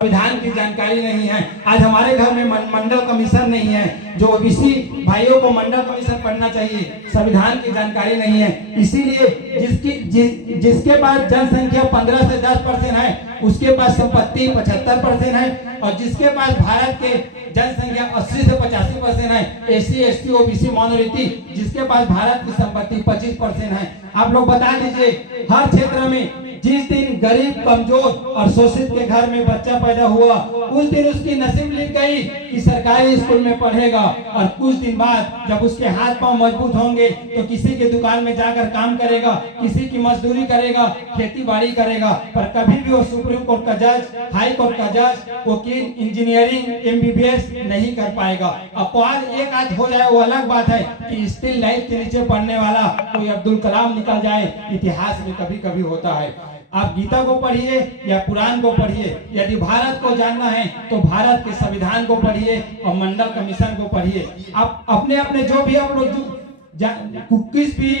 संविधान की जानकारी नहीं है। आज हमारे घर में मंडल कमीशन नहीं है, जो ओबीसी भाइयों को मंडल कमीशन पढ़ना चाहिए। संविधान की जानकारी नहीं है, इसीलिए जिसके पास जनसंख्या 15 से 10% है उसके पास संपत्ति 75% है, और जिसके पास भारत के जनसंख्या 80 से 85% है, एससी एसटी ओबीसी माइनॉरिटी, जिसके पास भारत की संपत्ति 25% है। आप लोग बता दीजिए, हर क्षेत्र में जिस दिन गरीब कमजोर और शोषित के घर में बच्चा पैदा हुआ उस दिन उसकी नसीब लिख गई कि सरकारी स्कूल में पढ़ेगा, और कुछ दिन बाद जब उसके हाथ पांव मजबूत होंगे तो किसी के दुकान में जाकर काम करेगा, किसी की मजदूरी करेगा, खेती बाड़ी करेगा, पर कभी भी वो सुप्रीम कोर्ट का जज, हाई कोर्ट का जज, वकील, इंजीनियरिंग, एमबीबीएस नहीं कर पाएगा। अपवाद एक आध हो जाए वो अलग बात है कि स्टिल लाइफ के नीचे पढ़ने वाला कोई अब्दुल कलाम निकल जाए, इतिहास में कभी कभी होता है। आप गीता को पढ़िए या पुराण को पढ़िए, यदि भारत को जानना है तो भारत के संविधान को पढ़िए और मंडल कमीशन को पढ़िए। आप अपने अपने जो भी आप लोग किस भी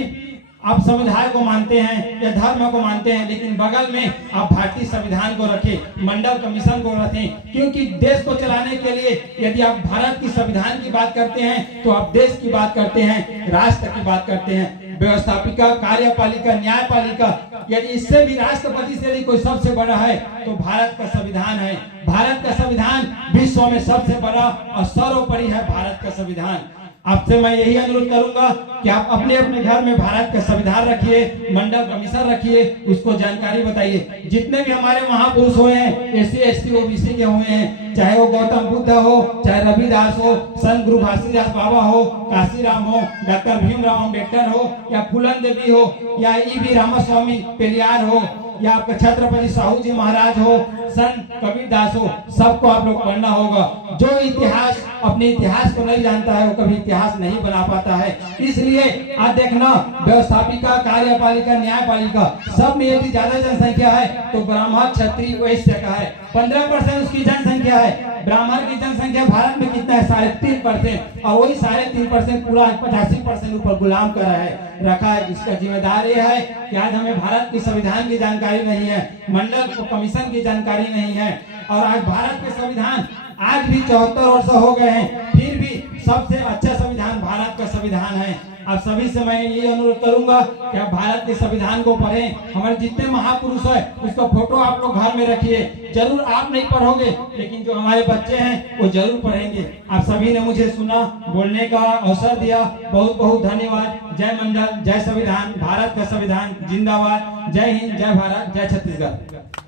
आप संविधान को मानते हैं या धर्म को मानते हैं, लेकिन बगल में आप भारतीय संविधान को रखें, मंडल कमीशन को रखें, क्योंकि देश को चलाने के लिए यदि आप भारत की संविधान की बात करते हैं तो आप देश की बात करते हैं, राष्ट्र की बात करते हैं। व्यवस्थापिका, कार्यपालिका, न्यायपालिका, यदि इससे भी राष्ट्रपति से भी कोई सबसे बड़ा है तो भारत का संविधान है। भारत का संविधान विश्व में सबसे बड़ा और सर्वोपरि है भारत का संविधान। आपसे मैं यही अनुरोध करूंगा कि आप अपने अपने घर में भारत का संविधान रखिए, मंडल कमीशन रखिए, उसको जानकारी बताइए। जितने भी हमारे महापुरुष हुए हैं, एससी एसटी ओबीसी के हुए हैं, चाहे वो गौतम बुद्ध हो, चाहे रविदास हो, संत गुरु घासीदास बाबा हो, काशीराम हो, डॉक्टर भीमराव अम्बेडकर हो, या फूलन देवी हो, या ईवी रामास्वामी पेरियार हो, या आपका छत्रपति साहू जी महाराज हो, संत कबीरदास हो, सबको आप लोग पढ़ना होगा। जो इतिहास अपने इतिहास को नहीं जानता है वो कभी इतिहास नहीं बना पाता है। इसलिए आज देखना, व्यवस्थापिका, कार्यपालिका, न्यायपालिका सब में यदि ज्यादा जनसंख्या है तो ब्राह्मण, क्षत्रिय, वैश्य का है 15% उसकी जनसंख्या है। ब्राह्मण की जनसंख्या भारत में कितना है? 3.5%, और वही 3.5% पूरा 85% ऊपर गुलाम कर रखा है। इसका जिम्मेदार ये है कि आज हमें भारत की संविधान की जानकारी नहीं है, मंडल कमीशन की जानकारी नहीं है, और आज भारत के संविधान आज भी 74 वर्ष हो गए हैं, फिर भी सबसे अच्छा संविधान भारत का संविधान है। आप सभी से मैं ये अनुरोध करूंगा कि आप भारत के संविधान को पढ़ें। हमारे जितने महापुरुष है उसका फोटो आप लोग घर में रखिए। जरूर आप नहीं पढ़ोगे लेकिन जो हमारे बच्चे हैं वो जरूर पढ़ेंगे। आप सभी ने मुझे सुना, बोलने का अवसर दिया, बहुत बहुत धन्यवाद। जय मंडल, जय संविधान, भारत का संविधान जिंदाबाद। जय हिंद, जय भारत, जय छत्तीसगढ़।